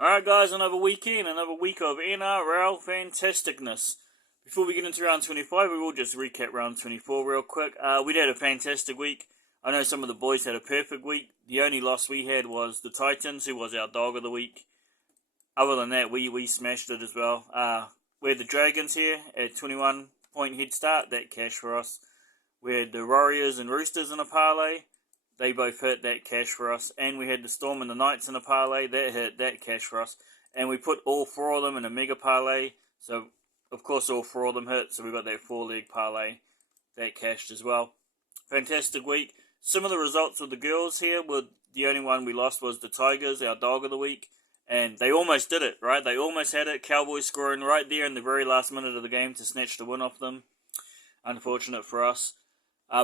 Alright guys, another weekend, another week of NRL fantasticness. Before we get into round 25, we will just recap round 24 real quick. We had a fantastic week. I know some of the boys had a perfect week. The only loss we had was the Titans, who was our dog of the week. Other than that, we smashed it as well. We had the Dragons here at 21-point head start. That cash for us. We had the Warriors and Roosters in a parlay. They both hit, that cash for us. And we had the Storm and the Knights in a parlay. That hit, that cash for us. And we put all four of them in a mega parlay. So, of course, all four of them hit. So we got that 4-leg parlay. That cashed as well. Fantastic week. Similar results with the girls here. The only one we lost was the Tigers, our dog of the week. And they almost did it, right? They almost had it. Cowboys scoring right there in the very last minute of the game to snatch the win off them. Unfortunate for us.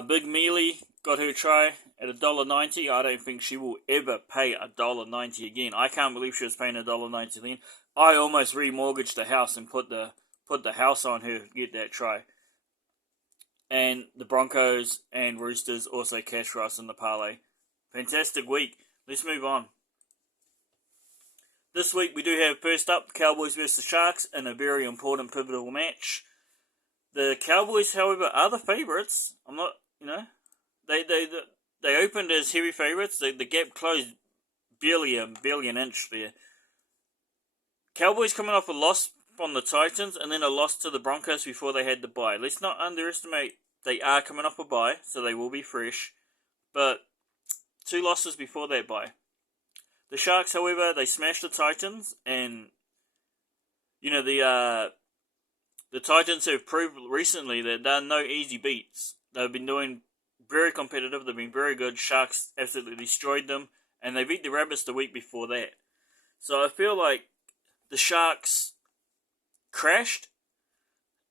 Big Mealy got her try at $1.90. I don't think she will ever pay $1.90 again. I can't believe she was paying $1.90 then. I almost remortgaged the house and put the house on her to get that try. And the Broncos and Roosters also cash for us in the parlay. Fantastic week. Let's move on. This week we do have first up Cowboys vs Sharks in a very important pivotal match. The Cowboys, however, are the favourites. I'm not, they opened as heavy favourites. The gap closed barely an inch there. Cowboys coming off a loss from the Titans and then a loss to the Broncos before they had the bye. Let's not underestimate, they are coming off a bye, so they will be fresh. But 2 losses before that bye. The Sharks, however, they smashed the Titans, and the Titans have proved recently that they're no easy beats. They've been doing very competitive. They've been very good. Sharks absolutely destroyed them. And they beat the Rabbits the week before that. So I feel like the Sharks crashed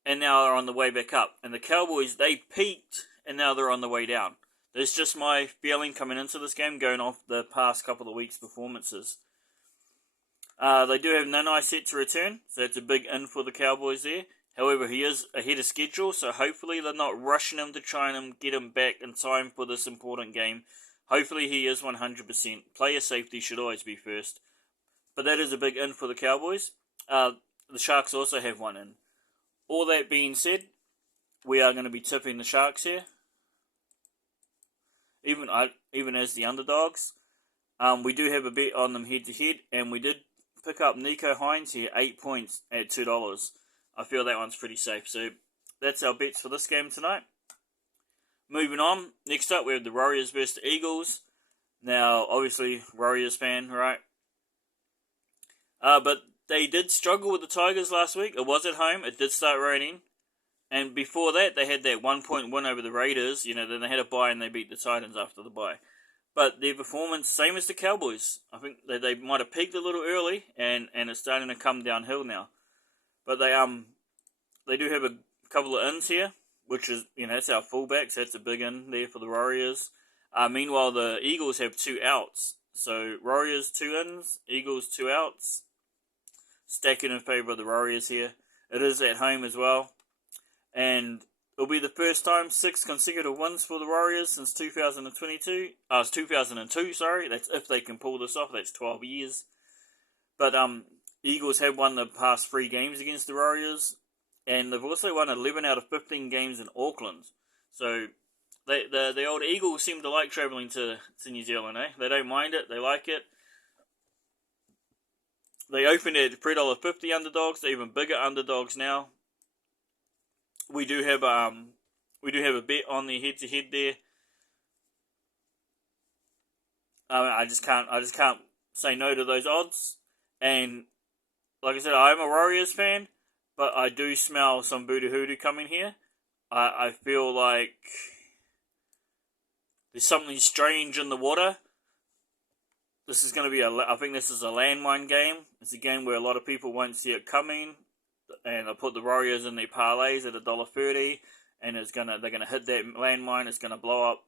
and now are on the way back up. And the Cowboys, they peaked and now they're on the way down. That's just my feeling coming into this game, going off the past couple of weeks' performances. They do have Nanai set to return, so that's a big in for the Cowboys there. However, he is ahead of schedule, so hopefully they're not rushing him to try and get him back in time for this important game. Hopefully he is 100%. Player safety should always be first. But that is a big in for the Cowboys. The Sharks also have one in. All that being said, we are going to be tipping the Sharks here. Even as the underdogs. We do have a bet on them head-to-head, and we did pick up Nico Hines here, 8 points at $2. I feel that one's pretty safe. So that's our bets for this game tonight. Moving on. Next up, we have the Warriors versus the Eagles. Now, obviously, Warriors fan, right? But they did struggle with the Tigers last week. It was at home. It did start raining. And before that, they had that 1-point win over the Raiders. Then they had a bye and they beat the Titans after the bye. But their performance, same as the Cowboys. I think they might have peaked a little early, and it's starting to come downhill now. But they do have a couple of ins here, which is, that's our fullbacks. That's a big in there for the Warriors. Meanwhile, the Eagles have 2 outs. So, Warriors 2 ins, Eagles 2 outs. Stacking in favour of the Warriors here. It is at home as well. And it'll be the first time 6 consecutive wins for the Warriors since 2002, sorry. That's if they can pull this off. That's 12 years. But, Eagles have won the past 3 games against the Warriors, and they've also won 11 out of 15 games in Auckland. So, the old Eagles seem to like travelling to New Zealand, eh? They don't mind it, they like it. They opened at $3.50 underdogs, they're even bigger underdogs now. We do have a bet on the head-to-head there. I just can't say no to those odds, and like I said, I'm a Warriors fan, but I do smell some voodoo hoodoo coming here. I feel like there's something strange in the water. This is going to be I think this is a landmine game. It's a game where a lot of people won't see it coming, and I put the Warriors in their parlays at $1.30, and they're gonna hit that landmine. It's gonna blow up.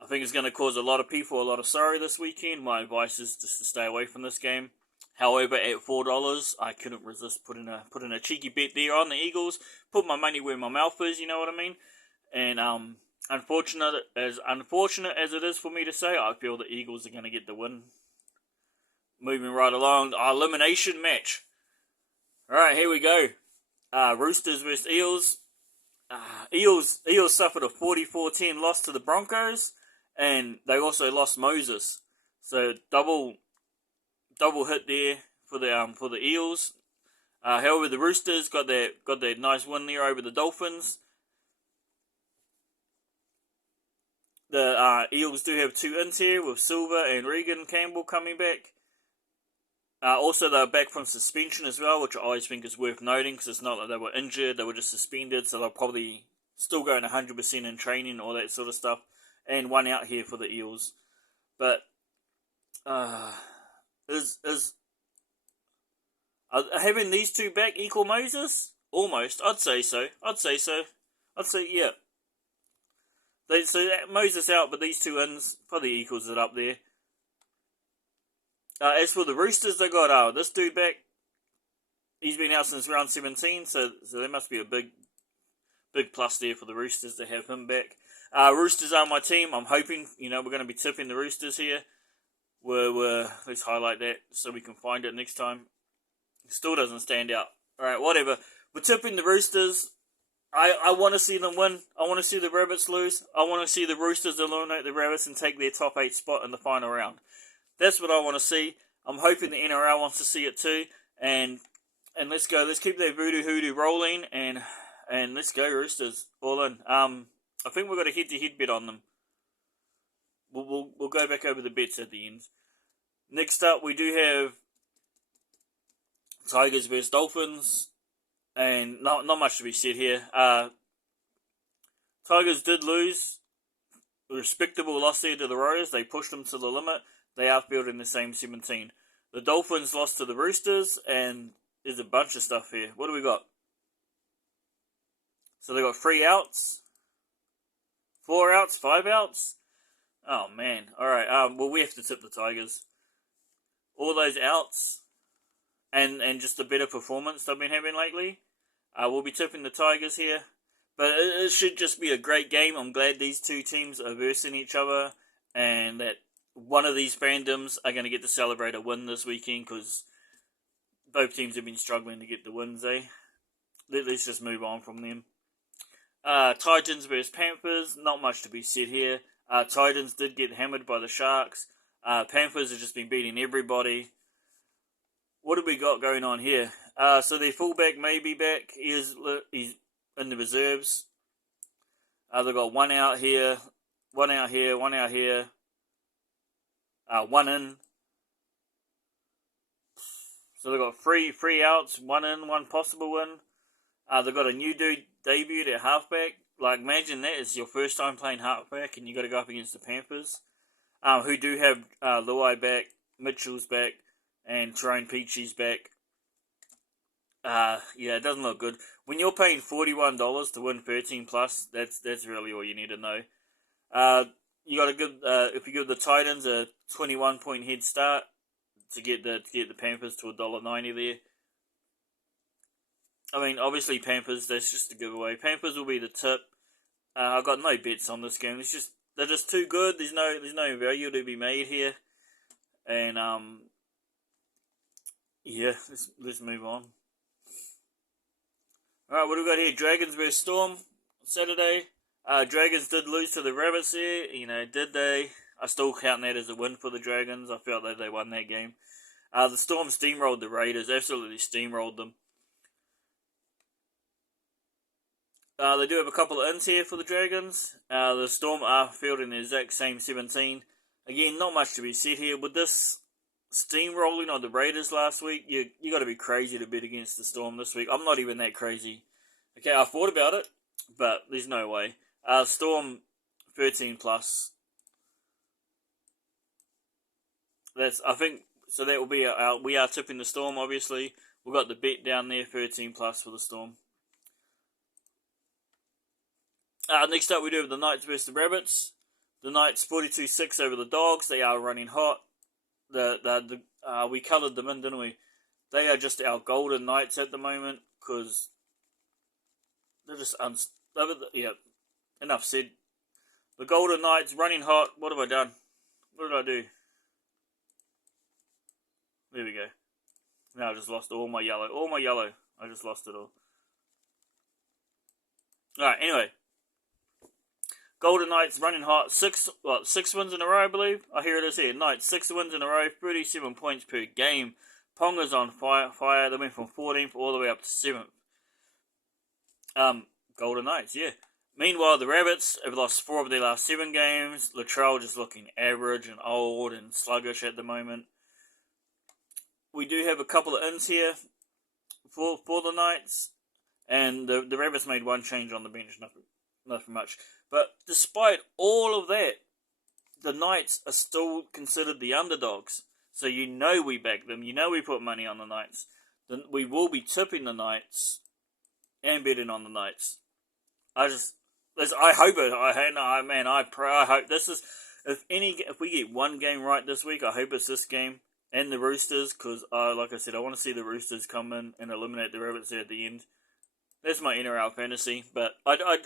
I think it's gonna cause a lot of people a lot of sorrow this weekend. My advice is just to stay away from this game. However, at $4, I couldn't resist putting a cheeky bet there on the Eagles. Put my money where my mouth is, you know what I mean? And unfortunate as it is for me to say, I feel the Eagles are going to get the win. moving right along. Our elimination match. Alright, here we go. Roosters vs Eels. Eels suffered a 44-10 loss to the Broncos, and they also lost Moses. So double hit there for the Eels. However, the Roosters got that nice win there over the Dolphins. The Eels do have 2 ins here with Silver and Regan Campbell coming back. Also, they're back from suspension as well, which I always think is worth noting because it's not that they were injured, they were just suspended, so they'll probably still going 100% in training, all that sort of stuff. And 1 out here for the Eels. But, having these 2 back equal Moses? Almost. I'd say so. Yeah. So Moses out, but these 2 ins probably equals it up there. As for the Roosters, they got this dude back. He's been out since round 17, so there must be a big plus there for the Roosters to have him back. Roosters are my team. I'm hoping, we're going to be tipping the Roosters here. Let's highlight that so we can find it next time. It still doesn't stand out. Alright, whatever. We're tipping the Roosters. I want to see them win. I want to see the Rabbits lose. I want to see the Roosters eliminate the Rabbits and take their top 8 spot in the final round. That's what I want to see. I'm hoping the NRL wants to see it too. And let's go. Let's keep that voodoo hoodoo rolling. And let's go Roosters. All in. I think we've got a head-to-head bet on them. We'll go back over the bets at the end. Next up, we do have Tigers vs Dolphins. And not much to be said here. Tigers did lose. A respectable loss there to the Warriors. They pushed them to the limit. They outfielded in the same 17. The Dolphins lost to the Roosters, and there's a bunch of stuff here. What do we got? So they got 3 outs, 4 outs, 5 outs. Oh man! All right. Well, we have to tip the Tigers. All those outs, and just a better performance they've been having lately. We'll be tipping the Tigers here, but it should just be a great game. I'm glad these 2 teams are versing each other, and that one of these fandoms are going to get to celebrate a win this weekend because both teams have been struggling to get the wins, eh? Let's just move on from them. Titans vs Panthers, not much to be said here. Titans did get hammered by the Sharks. Panthers have just been beating everybody. What have we got going on here? So their fullback may be back. He's in the reserves. They've got 1 out here, 1 out here, 1 out here. 1 in. So they've got 3 outs, 1 in, 1 possible win. They've got a new dude debuted at halfback. Like, imagine that is your first time playing halfback and you got to go up against the Panthers, who do have Luai back, Mitchell's back, and Tyrone Peachy's back. Yeah, it doesn't look good. When you're paying $41 to win 13 plus, that's really all you need to know. You got a good if you give the Titans a 21-point head start to get the Panthers to $1.90 there. I mean, obviously Panthers, that's just a giveaway. Panthers will be the tip. I've got no bets on this game. They're just too good. There's no value to be made here. And yeah, let's move on. Alright, what do we got here? Dragons vs Storm Saturday. Dragons did lose to the Rabbits here. Did they? I still count that as a win for the Dragons. I felt that they won that game. The Storm steamrolled the Raiders. Absolutely steamrolled them. They do have a couple of ins here for the Dragons. The Storm are fielding the exact same 17. Again, not much to be said here. With this steamrolling on the Raiders last week, you got to be crazy to bet against the Storm this week. I'm not even that crazy. Okay, I thought about it, but there's no way. Storm 13 plus. I think so. That will be we are tipping the Storm. Obviously, we've got the bet down there, 13 plus for the Storm. Next up, we do have the Knights versus the Rabbits. The Knights 42-6 over the Dogs. They are running hot. We coloured them in, didn't we? They are just our golden Knights at the moment because they're just yeah. Enough said. The Golden Knights running hot. What have I done? What did I do? we go. Now I just lost all my yellow. All my yellow. I just lost it all. Alright, anyway. Golden Knights running hot. Six wins in a row, I believe? Oh, here it is here. Knights, 6 wins in a row. 37 points per game. Ponga's on fire. They went from 14th all the way up to 7th. Golden Knights, yeah. Meanwhile, the Rabbits have lost 4 of their last 7 games. Latrell just looking average and old and sluggish at the moment. We do have a couple of ins here for the Knights. And the Rabbits made one change on the bench, nothing much. But despite all of that, the Knights are still considered the underdogs. So you know we back them. You know we put money on the Knights. Then we will be tipping the Knights and betting on the Knights. I hope it. I hope this is. If we get one game right this week, I hope it's this game and the Roosters, because like I said, I want to see the Roosters come in and eliminate the Rabbits there at the end. That's my NRL fantasy, but I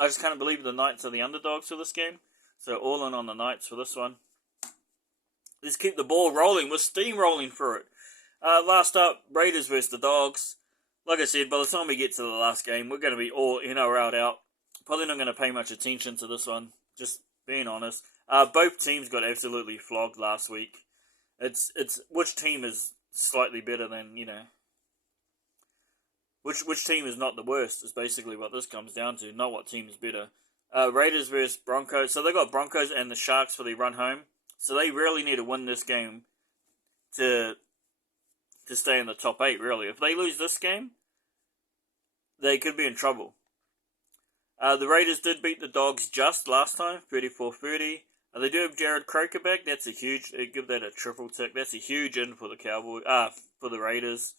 just can't believe the Knights are the underdogs for this game. So all in on the Knights for this one. Let's keep the ball rolling. We're steamrolling through it. Last up, Raiders versus the Dogs. Like I said, by the time we get to the last game, we're going to be all NRL'd out. Probably not going to pay much attention to this one, just being honest. Both teams got absolutely flogged last week. It's which team is slightly better than, which team is not the worst is basically what this comes down to, not what team is better. Raiders versus Broncos. So they got Broncos and the Sharks for the run home. So they really need to win this game to stay in the top 8, really. If they lose this game, they could be in trouble. The Raiders did beat the Dogs just last time, 34-30. They do have Jared Croker back. That's a huge, give that a triple tick. That's a huge in for the Cowboys, for the Raiders.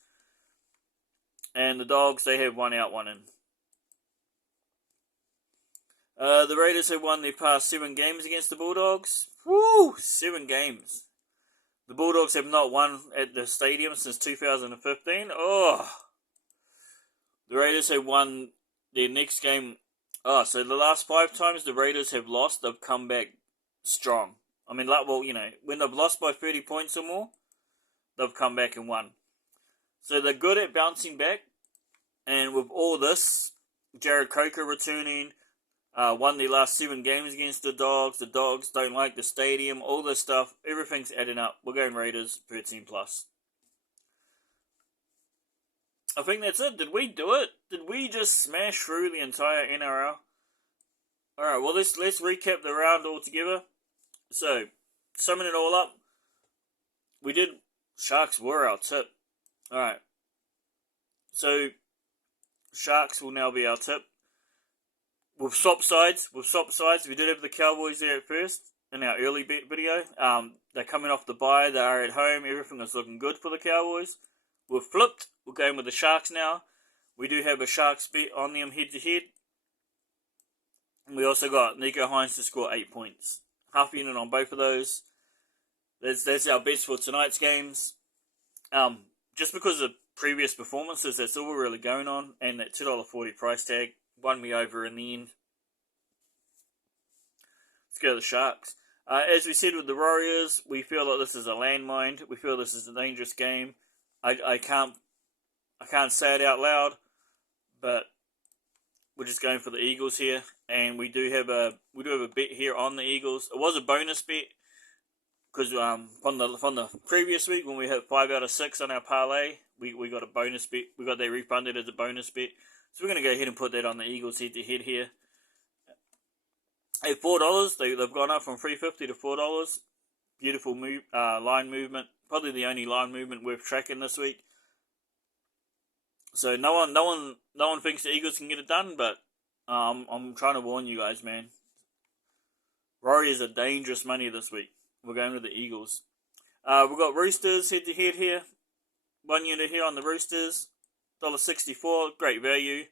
And the Dogs, they have 1 out, 1 in. The Raiders have won their past 7 games against the Bulldogs. Woo! 7 games. The Bulldogs have not won at the stadium since 2015. Oh! The Raiders have won their next game. Oh, so the last 5 times the Raiders have lost, they've come back strong. I mean, when they've lost by 30 points or more, they've come back and won. So they're good at bouncing back. And with all this, Jared Coker returning, won their last 7 games against the Dogs. The Dogs don't like the stadium. All this stuff, everything's adding up. We're going Raiders, 13+. I think that's it. Did we do it? Did we just smash through the entire NRL? Alright, well, let's recap the round all together. So, summing it all up, we did... Sharks were our tip. Alright. So, Sharks will now be our tip. We've swapped sides. We did have the Cowboys there at first in our early bet video. They're coming off the bye. They are at home. Everything is looking good for the Cowboys. We've flipped. We're going with the Sharks now. We do have a Sharks bet on them head-to-head. And we also got Nico Hines to score 8 points. Half unit on both of those. That's our bets for tonight's games. Just because of previous performances, that's all we're really going on. And that $2.40 price tag won me over in the end. Let's go to the Sharks. As we said with the Warriors, we feel like this is a landmine. We feel this is a dangerous game. I can't say it out loud, but we're just going for the Eagles here, and we do have a bet here on the Eagles. It was a bonus bet because from the previous week when we hit 5 out of 6 on our parlay, we got a bonus bet. We got that refunded as a bonus bet, so we're going to go ahead and put that on the Eagles head to head here. At $4, they've gone up from $3.50 to $4. Beautiful move, line movement. Probably the only line movement worth tracking this week. So no one thinks the Eagles can get it done, but I'm trying to warn you guys, man. Warriors are dangerous money this week. We're going with the Eagles. We've got Roosters head to head here. 1 unit here on the Roosters. $1.64, great value.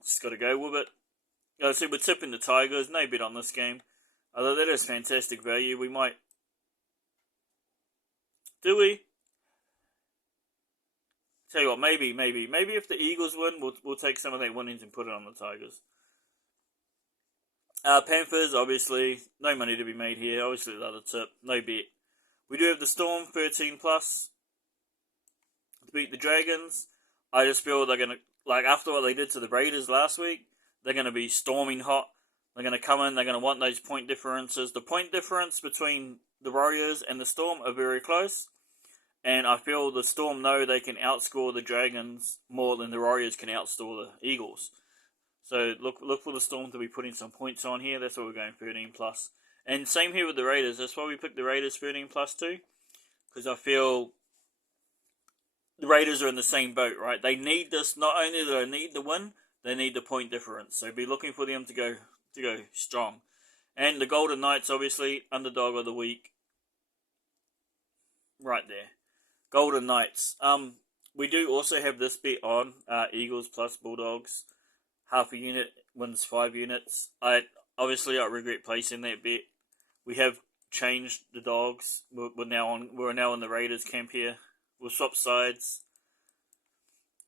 Just got to go with it. So we're tipping the Tigers. No bet on this game. Although that is fantastic value. We might... Do we? Tell you what, maybe if the Eagles win, we'll take some of that winnings and put it on the Tigers. Panthers, obviously, no money to be made here. Obviously, the other tip, no bet. We do have the Storm 13 plus to beat the Dragons. I just feel they're going to, like after what they did to the Raiders last week, they're going to be storming hot. They're going to come in, they're going to want those point differences. The point difference between the Warriors and the Storm are very close. And I feel the Storm know they can outscore the Dragons more than the Warriors can outscore the Eagles. So look for the Storm to be putting some points on here. That's why we're going 13 plus. And same here with the Raiders. That's why we picked the Raiders 13 plus too. Because I feel the Raiders are in the same boat, right? They need this. Not only do they need the win, they need the point difference. So be looking for them to go strong. And the Golden Knights, obviously, underdog of the week. Right there. Golden Knights. We do also have this bet on Eagles plus Bulldogs. Half a unit wins 5 units. I regret placing that bet. We have changed the dogs. We're now in the Raiders camp here. We'll swap sides.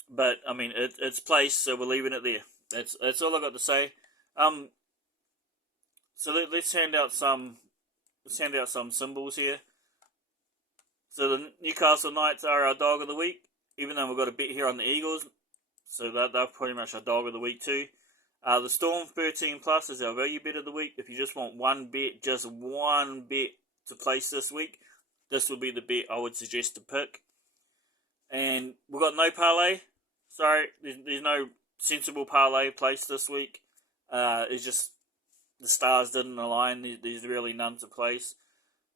But I mean it's placed, so we're leaving it there. That's all I got to say. So let's hand out some symbols here. So the Newcastle Knights are our dog of the week, even though we've got a bet here on the Eagles. So they're pretty much our dog of the week too. The Storm 13 plus is our value bet of the week. If you just want just one bet to place this week, this will be the bet I would suggest to pick. And we've got no parlay. Sorry, there's no sensible parlay placed this week. It's just the stars didn't align. There's really none to place.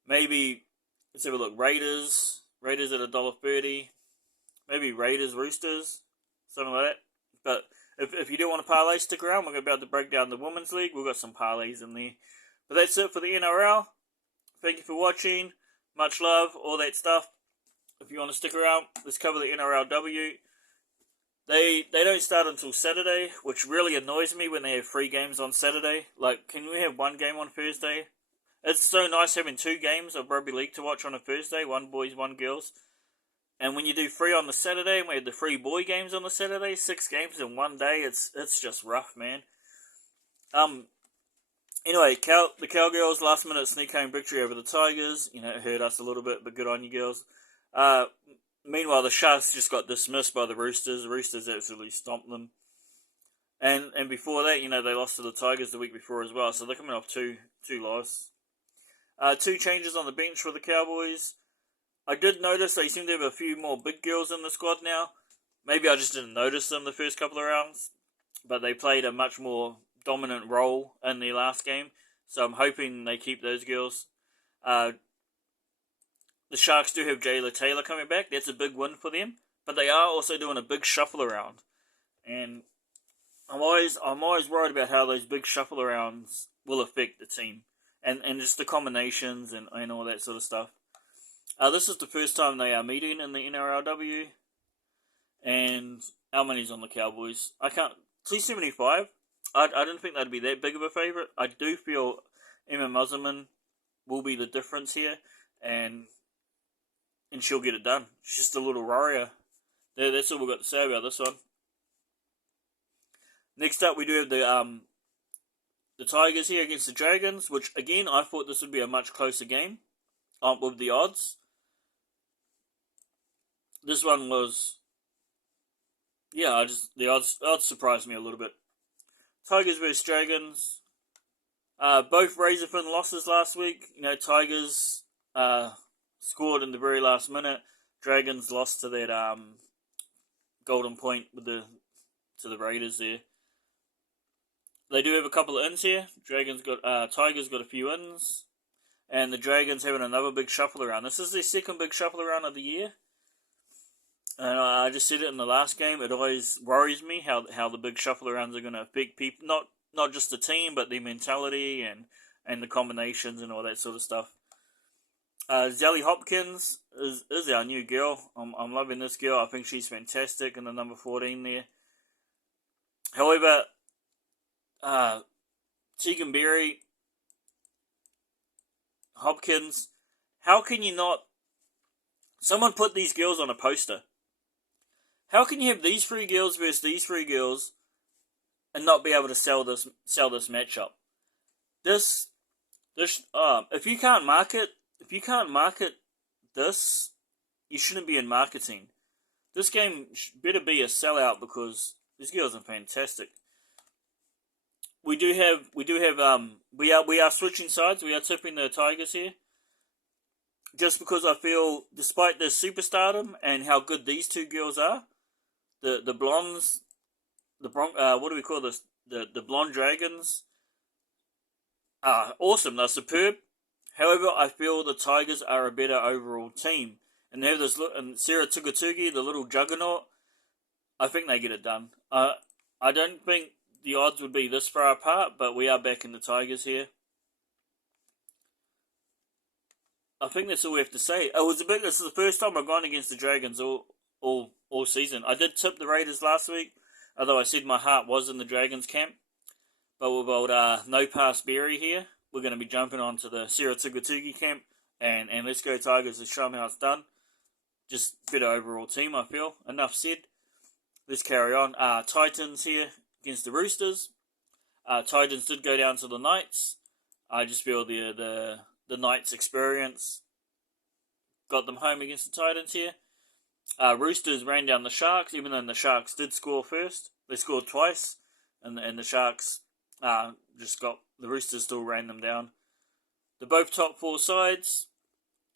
Maybe, let's have a look. Raiders at $1.30. Maybe Raiders Roosters, something like that. But if you do want a parlay, stick around. We're about to break down the Women's League. We've got some parlays in there. But that's it for the NRL. Thank you for watching. Much love, all that stuff. If you want to stick around, let's cover the NRLW. They don't start until Saturday, which really annoys me when they have 3 games on Saturday. Like, can we have 1 game on Thursday? It's so nice having 2 games of rugby league to watch on a Thursday, 1 boys, 1 girls. And when you do 3 on the Saturday, and we had the 3 boy games on the Saturday, 6 games in 1 day, it's just rough, man. Anyway, the Cowgirls last minute sneak home victory over the Tigers. You know, it hurt us a little bit, but good on you girls. Meanwhile, the Sharks just got dismissed by the Roosters. The Roosters absolutely stomped them. And before that, you know, they lost to the Tigers the week before as well. So they're coming off two losses. 2 changes on the bench for the Cowboys. I did notice they seem to have a few more big girls in the squad now. Maybe I just didn't notice them the first couple of rounds. But they played a much more dominant role in their last game. So I'm hoping they keep those girls. The Sharks do have Jayla Taylor coming back. That's a big win for them. But they are also doing a big shuffle around. And I'm always worried about how those big shuffle arounds will affect the team. And just the combinations and all that sort of stuff. This is the first time they are meeting in the NRLW. And how many's on the Cowboys? 275. I didn't think that'd be that big of a favourite. I do feel Emma Musselman will be the difference here. And she'll get it done. She's just a little warrior. That's all we've got to say about this one. Next up, we do have the Tigers here against the Dragons, which, again, I thought this would be a much closer game with the odds. This one was, the odds surprised me a little bit. Tigers versus Dragons. Both razor-thin losses last week. You know, Tigers scored in the very last minute. Dragons lost to that golden point to the Raiders there. They do have a couple of ins here. Tigers got a few ins, and the Dragons having another big shuffle around. This is their second big shuffle around of the year, and I just said it in the last game. It always worries me how the big shuffle arounds are going to affect people, not just the team, but their mentality and the combinations and all that sort of stuff. Zelly Hopkins is our new girl. I'm loving this girl. I think she's fantastic in the number 14 there. However, Tegan Berry, Hopkins, how can you not... Someone put these girls on a poster. How can you have these 3 girls versus these 3 girls and not be able to sell this matchup? If you can't market this, you shouldn't be in marketing. This game better be a sellout because these girls are fantastic. We are switching sides. We are tipping the Tigers here. Just because I feel, despite their superstardom and how good these two girls are, the blondes, what do we call this? The blonde dragons are awesome. They're superb. However, I feel the Tigers are a better overall team. And they have this, and Sarah Tugatugi, the little juggernaut, I think they get it done. I don't think the odds would be this far apart, but we are back in the Tigers here. I think that's all we have to say. This is the first time I've gone against the Dragons all season. I did tip the Raiders last week, although I said my heart was in the Dragons camp. But with old No Pass Berry here, we're going to be jumping onto the Sarah Tugatugi camp, and let's go Tigers to show them how it's done. Just better overall team, I feel. Enough said. Let's carry on. Titans here against the Roosters. Titans did go down to the Knights. I just feel the Knights' experience got them home against the Titans here. Roosters ran down the Sharks, even though the Sharks did score first. They scored twice, and the Sharks the Roosters still ran them down. They're both top four sides.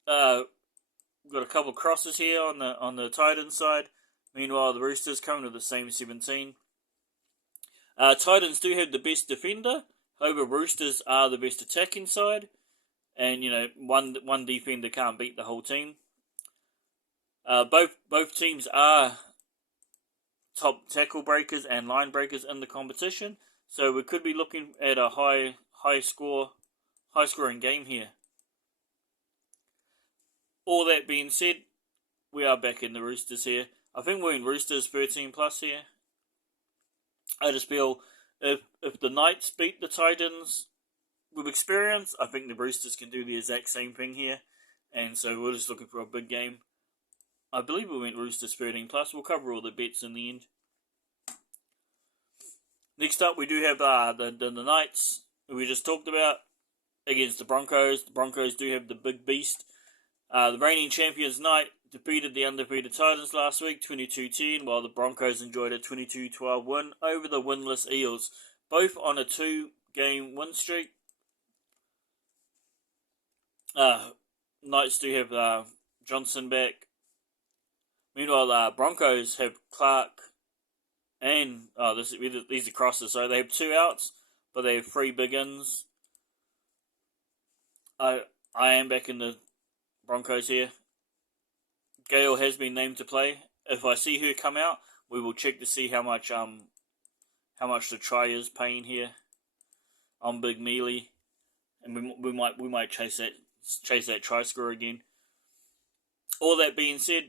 We've got a couple crosses here on the Titans side. Meanwhile, the Roosters coming with the same 17. Titans do have the best defender. However, Roosters are the best attacking side. And, one defender can't beat the whole team. Both teams are top tackle breakers and line breakers in the competition. So we could be looking at a high scoring game here. All that being said, we are back in the Roosters here. I think we're in Roosters 13 plus here. I just feel if the Knights beat the Titans with experience, I think the Roosters can do the exact same thing here. And so we're just looking for a big game. I believe we went Roosters 13 plus. We'll cover all the bets in the end. Next up, we do have the Knights, who we just talked about, against the Broncos. The Broncos do have the big beast. The reigning champions Knight defeated the undefeated Titans last week, 22-10, while the Broncos enjoyed a 22-12 win over the winless Eels, both on a 2-game win streak. Knights do have Johnson back. Meanwhile, Broncos have Clark and these are crosses, so they have 2 outs, but they have 3 big ins. I am back in the Broncos here. Gale has been named to play. If I see her come out, we will check to see how much the try is paying here on Big Mealy, and we might chase that try score again. All that being said,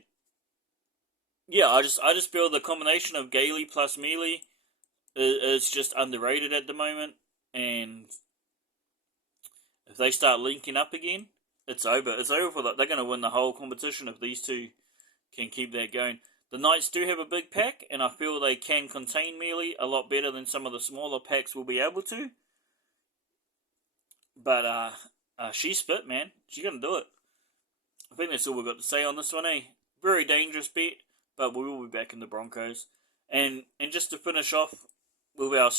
yeah, I just feel the combination of Gailey plus Mealy is just underrated at the moment, and if they start linking up again, it's over. It's over for that. They're going to win the whole competition if these two can keep that going. The Knights do have a big pack, and I feel they can contain Mealy a lot better than some of the smaller packs will be able to. But she's fit, man. She's going to do it. I think that's all we've got to say on this one, eh? Very dangerous bet, but we will be back in the Broncos. And just to finish off with our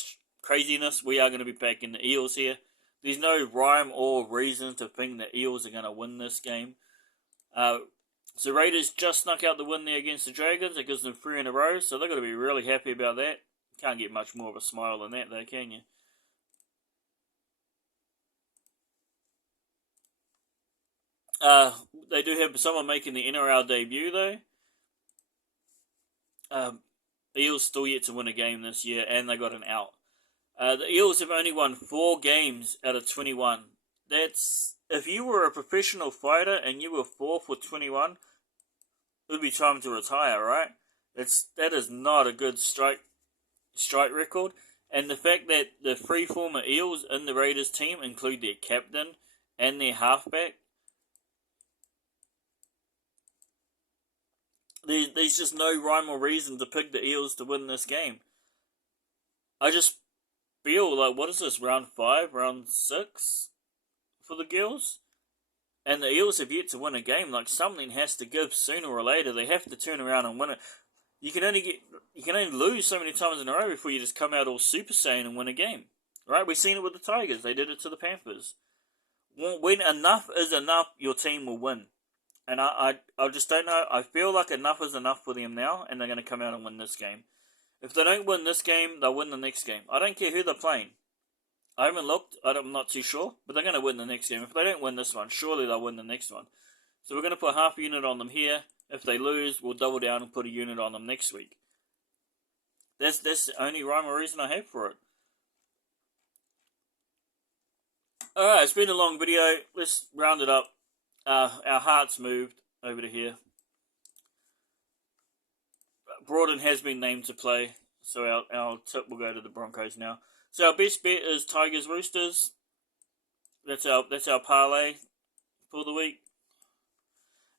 craziness, we are going to be back in the Eels here. There's no rhyme or reason to think the Eels are going to win this game. So Raiders just snuck out the win there against the Dragons. It gives them 3 in a row, so they're going to be really happy about that. Can't get much more of a smile than that, though, can you? They do have someone making the NRL debut, though. Eels still yet to win a game this year, and they got an out. The Eels have only won 4 games out of 21. That's, if you were a professional fighter and you were 4th with 21, it would be time to retire, right? That is not a good strike record. And the fact that the 3 former Eels in the Raiders team include their captain and their halfback, there's just no rhyme or reason to pick the Eels to win this game. I just feel like, what is this, round 5, round 6 for the girls? And the Eels have yet to win a game. Like, something has to give sooner or later. They have to turn around and win it. You can only lose so many times in a row before you just come out all Super Saiyan and win a game. Right? We've seen it with the Tigers. They did it to the Panthers. When enough is enough, your team will win. And I just don't know. I feel like enough is enough for them now, and they're going to come out and win this game. If they don't win this game, they'll win the next game. I don't care who they're playing. I haven't looked. I'm not too sure. But they're going to win the next game. If they don't win this one, surely they'll win the next one. So we're going to put half a unit on them here. If they lose, we'll double down and put a unit on them next week. That's the only rhyme or reason I have for it. Alright, it's been a long video. Let's round it up. Our hearts moved over to here. Broaden has been named to play, so our tip will go to the Broncos now. So our best bet is Tigers Roosters. That's our parlay for the week.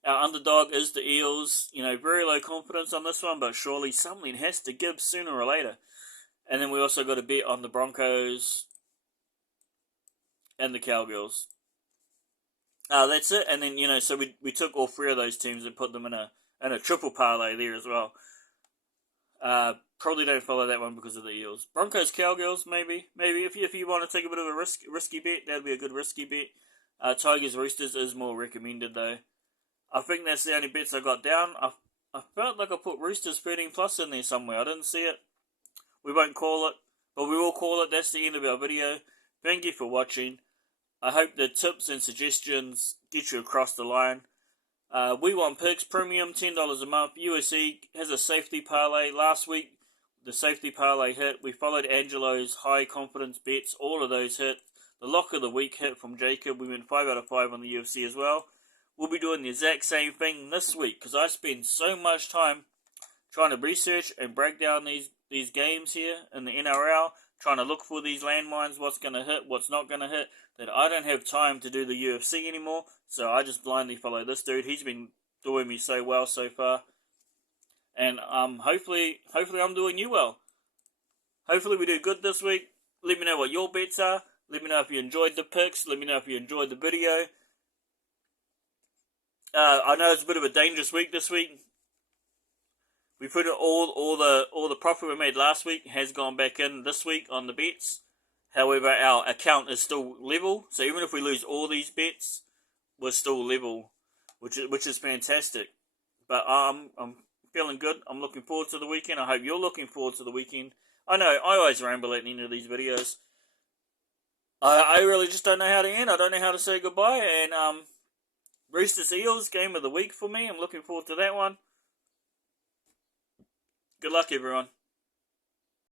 Our underdog is the Eels. Very low confidence on this one, but surely something has to give sooner or later. And then we also got a bet on the Broncos and the Cowgirls. That's it. And then so we took all three of those teams and put them in a triple parlay there as well. Probably don't follow that one because of the Eels. Broncos, Cowgirls, maybe if you want to take a bit of a risky bet, that'd be a good risky bet. Tigers Roosters is more recommended though. I think that's the only bets I got down. I felt like I put Roosters 13 plus in there somewhere. I didn't see it. We won't call it, but we will call it. That's the end of our video. Thank you for watching. I hope the tips and suggestions get you across the line. We want picks, premium, $10 a month. USC has a safety parlay. Last week, the safety parlay hit. We followed Angelo's high confidence bets. All of those hit. The lock of the week hit from Jacob. We went 5 out of 5 on the UFC as well. We'll be doing the exact same thing this week because I spend so much time trying to research and break down these games here in the NRL, trying to look for these landmines, what's going to hit, what's not going to hit, that I don't have time to do the UFC anymore, so I just blindly follow this dude. He's been doing me so well so far, and hopefully I'm doing you well. Hopefully we do good this week. Let me know what your bets are. Let me know if you enjoyed the picks. Let me know if you enjoyed the video. I know it's a bit of a dangerous week this week. We put all the profit we made last week has gone back in this week on the bets. However, our account is still level, so even if we lose all these bets, we're still level, which is fantastic. But I'm feeling good. I'm looking forward to the weekend. I hope you're looking forward to the weekend. I know I always ramble at the end of these videos. I really just don't know how to end. I don't know how to say goodbye. And Roosters Eels game of the week for me. I'm looking forward to that one. Good luck, everyone.